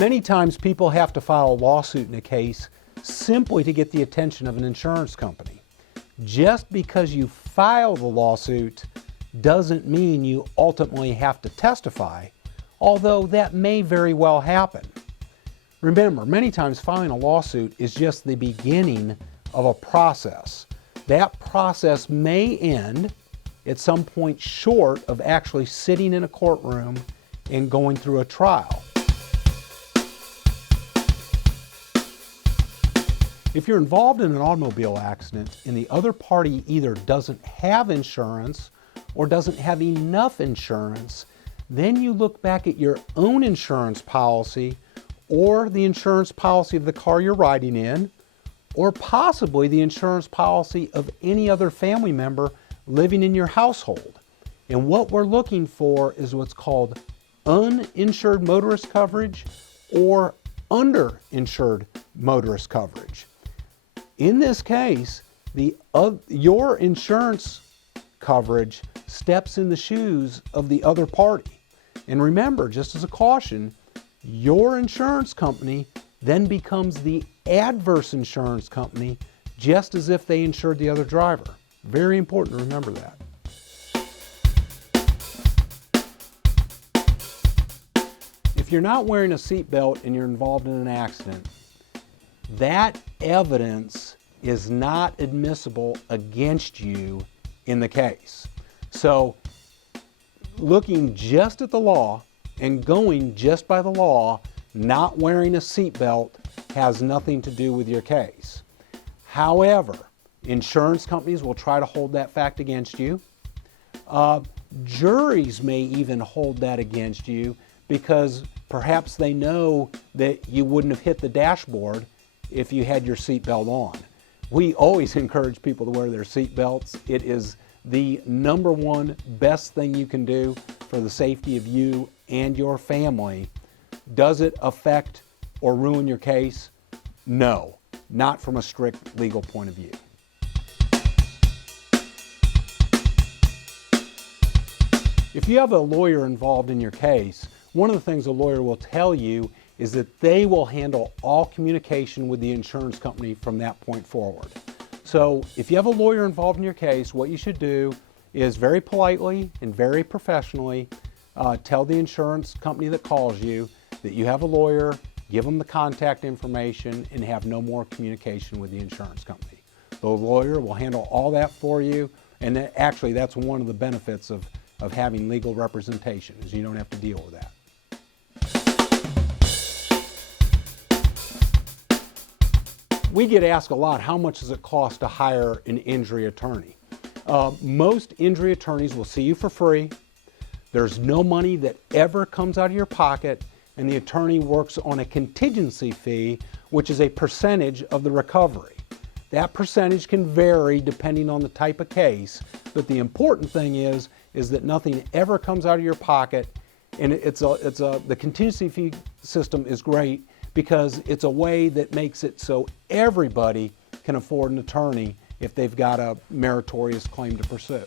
Many times people have to file a lawsuit in a case simply to get the attention of an insurance company. Just because you file the lawsuit doesn't mean you ultimately have to testify, although that may very well happen. Remember, many times filing a lawsuit is just the beginning of a process. That process may end at some point short of actually sitting in a courtroom and going through a trial. If you're involved in an automobile accident and the other party either doesn't have insurance or doesn't have enough insurance, then you look back at your own insurance policy or the insurance policy of the car you're riding in, or possibly the insurance policy of any other family member living in your household. And what we're looking for is what's called uninsured motorist coverage or underinsured motorist coverage. In this case, your insurance coverage steps in the shoes of the other party. And remember, just as a caution, your insurance company then becomes the adverse insurance company, just as if they insured the other driver. Very important to remember that. If you're not wearing a seatbelt and you're involved in an accident, that evidence is not admissible against you in the case. So, looking just at the law and going just by the law, not wearing a seatbelt has nothing to do with your case. However, insurance companies will try to hold that fact against you. Juries may even hold that against you because perhaps they know that you wouldn't have hit the dashboard if you had your seatbelt on. We always encourage people to wear their seatbelts. It is the number one best thing you can do for the safety of you and your family. Does it affect or ruin your case? No, not from a strict legal point of view. If you have a lawyer involved in your case, one of the things a lawyer will tell you is that they will handle all communication with the insurance company from that point forward. So if you have a lawyer involved in your case, what you should do is very politely and very professionally tell the insurance company that calls you that you have a lawyer, give them the contact information, and have no more communication with the insurance company. The lawyer will handle all that for you, and actually that's one of the benefits of having legal representation, is you don't have to deal with that. We get asked a lot, how much does it cost to hire an injury attorney? Most injury attorneys will see you for free. There's no money that ever comes out of your pocket, and the attorney works on a contingency fee, which is a percentage of the recovery. That percentage can vary depending on the type of case, but the important thing is that nothing ever comes out of your pocket, and the contingency fee system is great because it's a way that makes it so everybody can afford an attorney if they've got a meritorious claim to pursue.